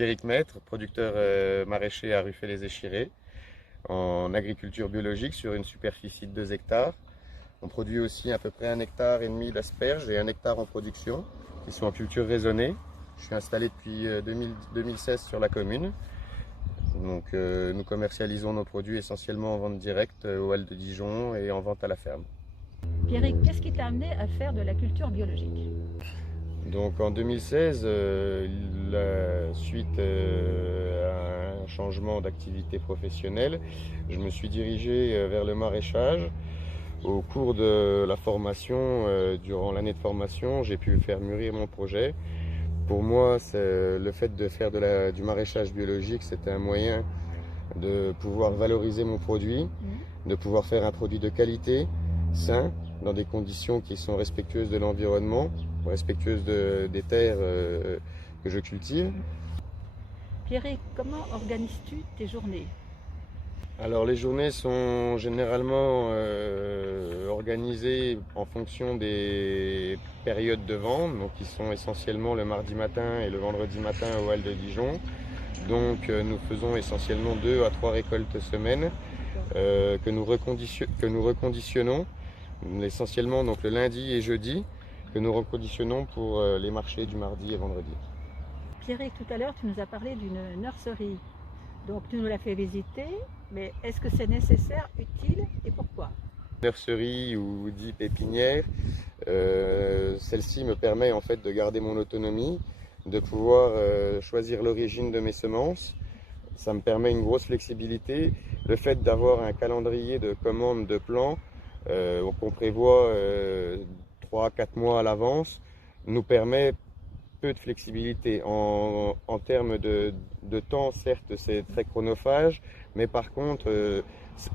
Pierrick Maître, producteur maraîcher à Ruffey-les-Échirés, en agriculture biologique sur une superficie de 2 hectares. On produit aussi à peu près 1,5 hectare d'asperges et 1 hectare en production, qui sont en culture raisonnée. Je suis installé depuis 2016 sur la commune. Donc, nous commercialisons nos produits essentiellement en vente directe aux Halles de Dijon et en vente à la ferme. Pierrick, qu'est-ce qui t'a amené à faire de la culture biologique? Donc en 2016, suite à un changement d'activité professionnelle, je me suis dirigé vers le maraîchage. Au cours de la formation, durant l'année de formation, j'ai pu faire mûrir mon projet. Pour moi, le fait de faire du maraîchage biologique, c'était un moyen de pouvoir valoriser mon produit, de pouvoir faire un produit de qualité, sain, dans des conditions qui sont respectueuses de l'environnement, respectueuses des terres que je cultive. Pierrick, comment organises-tu tes journées? Alors les journées sont généralement organisées en fonction des périodes de vente, donc qui sont essentiellement le mardi matin et le vendredi matin aux Halles de Dijon. Donc nous faisons essentiellement 2 à 3 récoltes semaine que nous reconditionnons, essentiellement donc le lundi et jeudi, que nous reconditionnons pour les marchés du mardi et vendredi. Pierrick, tout à l'heure tu nous as parlé d'une nurserie, donc tu nous l'as fait visiter, mais est-ce que c'est nécessaire, utile et pourquoi? Nurserie ou dit pépinière, celle-ci me permet en fait de garder mon autonomie, de pouvoir choisir l'origine de mes semences. Ça me permet une grosse flexibilité. Le fait d'avoir un calendrier de commande de plants qu'on prévoit 3 à 4 mois à l'avance nous permet peu de flexibilité. En termes de temps, certes, c'est très chronophage, mais par contre,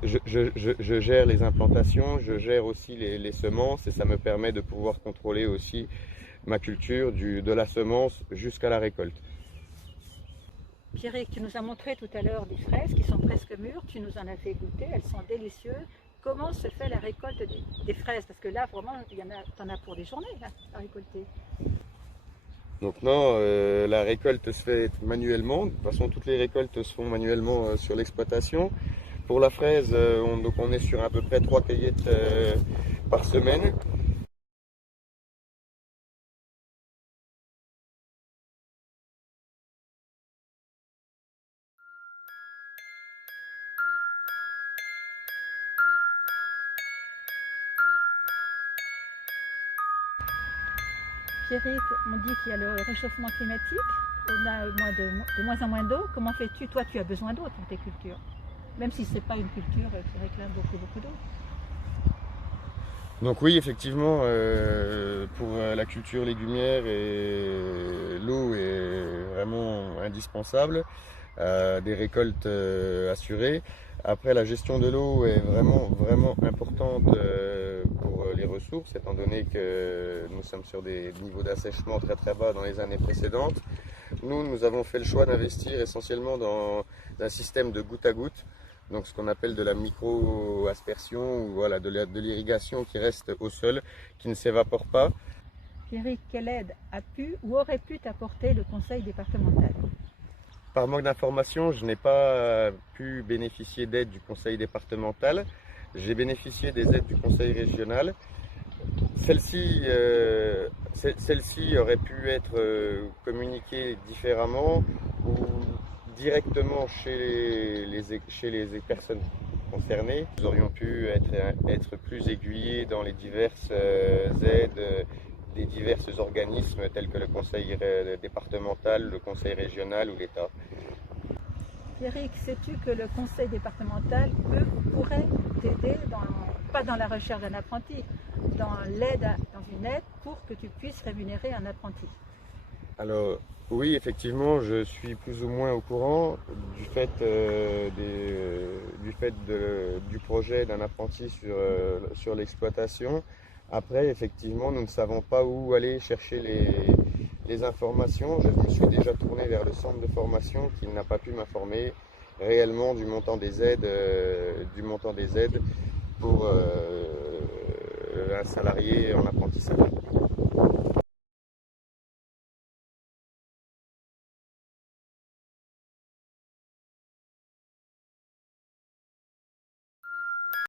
je gère les implantations, je gère aussi les semences et ça me permet de pouvoir contrôler aussi ma culture de la semence jusqu'à la récolte. Pierrick, tu nous as montré tout à l'heure des fraises qui sont presque mûres, tu nous en as fait goûter, elles sont délicieuses. Comment se fait la récolte des fraises? Parce que là, vraiment, tu en as pour des journées là, à récolter. Donc non, la récolte se fait manuellement. De toute façon, toutes les récoltes se font manuellement sur l'exploitation. Pour la fraise, donc on est sur à peu près 3 cueillettes par semaine. Pierrick, on dit qu'il y a le réchauffement climatique, on a de moins en moins d'eau. Comment fais-tu? Toi, tu as besoin d'eau pour tes cultures, même si ce n'est pas une culture qui réclame beaucoup d'eau. Donc oui, effectivement, pour la culture légumière, l'eau est vraiment indispensable, des récoltes assurées. Après, la gestion de l'eau est vraiment importante pour les ressources, étant donné que nous sommes sur des niveaux d'assèchement très bas dans les années précédentes. Nous avons fait le choix d'investir essentiellement dans un système de goutte à goutte. Donc ce qu'on appelle de la micro-aspersion ou voilà, de l'irrigation qui reste au sol, qui ne s'évapore pas. Pierrick, quelle aide a pu ou aurait pu t'apporter le conseil départemental? Par manque d'information, je n'ai pas pu bénéficier d'aide du conseil départemental. J'ai bénéficié des aides du conseil régional. Celle-ci aurait pu être communiquée différemment ou directement chez les personnes concernées. Nous aurions pu être plus aiguillés dans les diverses aides des divers organismes tels que le conseil départemental, le conseil régional ou l'État. Pierrick, sais-tu que le conseil départemental pourrait t'aider, pas dans la recherche d'un apprenti, dans une aide pour que tu puisses rémunérer un apprenti? Alors oui, effectivement, je suis plus ou moins au courant du projet d'un apprenti sur l'exploitation. Après, effectivement, nous ne savons pas où aller chercher les informations. Je me suis déjà tourné vers le centre de formation qui n'a pas pu m'informer réellement du montant des aides, pour un salarié en apprentissage.